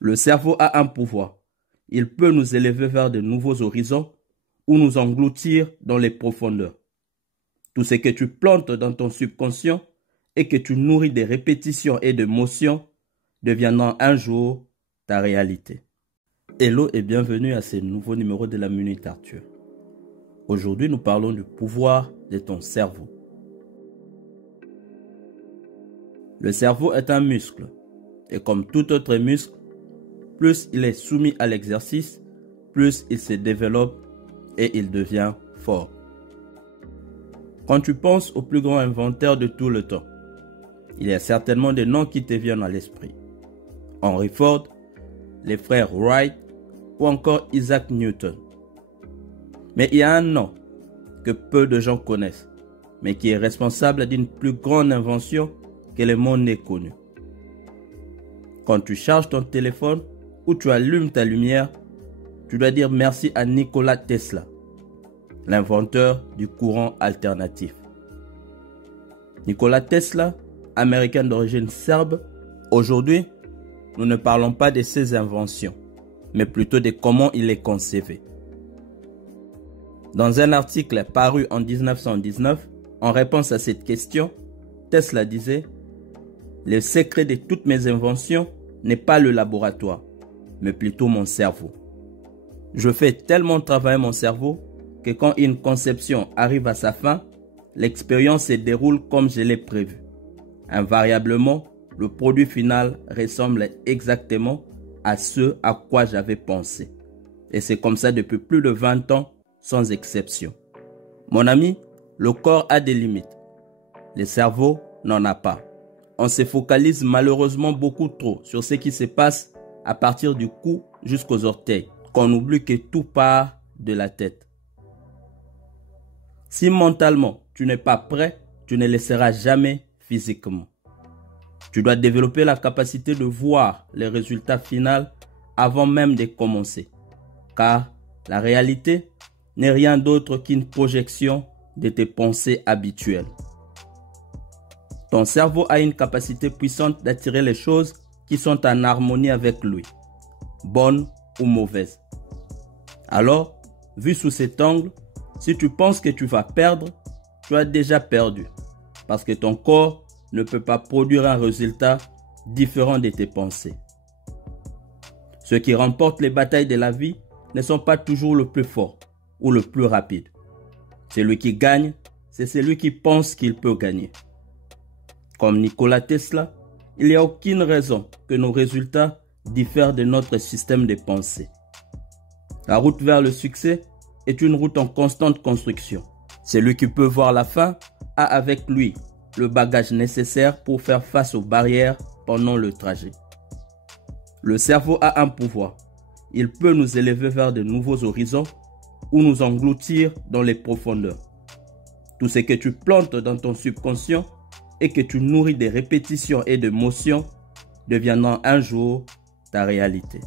Le cerveau a un pouvoir. Il peut nous élever vers de nouveaux horizons ou nous engloutir dans les profondeurs. Tout ce que tu plantes dans ton subconscient et que tu nourris de répétitions et de motions deviendront un jour ta réalité. Hello et bienvenue à ce nouveau numéro de la Minute Arthur. Aujourd'hui, nous parlons du pouvoir de ton cerveau. Le cerveau est un muscle et comme tout autre muscle, plus il est soumis à l'exercice, plus il se développe et il devient fort. Quand tu penses au plus grand inventeur de tout le temps, il y a certainement des noms qui te viennent à l'esprit. Henry Ford, les frères Wright ou encore Isaac Newton. Mais il y a un nom que peu de gens connaissent, mais qui est responsable d'une plus grande invention que le monde n'ait connue. Quand tu charges ton téléphone ou tu allumes ta lumière, tu dois dire merci à Nikola Tesla, l'inventeur du courant alternatif. Nikola Tesla, américain d'origine serbe, aujourd'hui, nous ne parlons pas de ses inventions, mais plutôt de comment il est concevé. Dans un article paru en 1919, en réponse à cette question, Tesla disait « Le secret de toutes mes inventions n'est pas le laboratoire, mais plutôt mon cerveau. Je fais tellement travailler mon cerveau que quand une conception arrive à sa fin, l'expérience se déroule comme je l'ai prévu. Invariablement, le produit final ressemble exactement à ce à quoi j'avais pensé. Et c'est comme ça depuis plus de 20 ans, sans exception. Mon ami, le corps a des limites. Le cerveau n'en a pas. On se focalise malheureusement beaucoup trop sur ce qui se passe à partir du cou jusqu'aux orteils, qu'on oublie que tout part de la tête. Si mentalement tu n'es pas prêt, tu ne le seras jamais physiquement. Tu dois développer la capacité de voir les résultats finaux avant même de commencer, car la réalité n'est rien d'autre qu'une projection de tes pensées habituelles. Ton cerveau a une capacité puissante d'attirer les choses qui sont en harmonie avec lui, bonnes ou mauvaises. Alors, vu sous cet angle, si tu penses que tu vas perdre, tu as déjà perdu, parce que ton corps ne peut pas produire un résultat différent de tes pensées. Ceux qui remportent les batailles de la vie ne sont pas toujours le plus fort ou le plus rapide. Celui qui gagne, c'est celui qui pense qu'il peut gagner. Comme Nikola Tesla, il n'y a aucune raison que nos résultats diffèrent de notre système de pensée. La route vers le succès est une route en constante construction. Celui qui peut voir la fin a avec lui le bagage nécessaire pour faire face aux barrières pendant le trajet. Le cerveau a un pouvoir. Il peut nous élever vers de nouveaux horizons ou nous engloutir dans les profondeurs. Tout ce que tu plantes dans ton subconscient et que tu nourris de répétitions et de motions deviendront un jour ta réalité.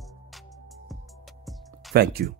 Thank you.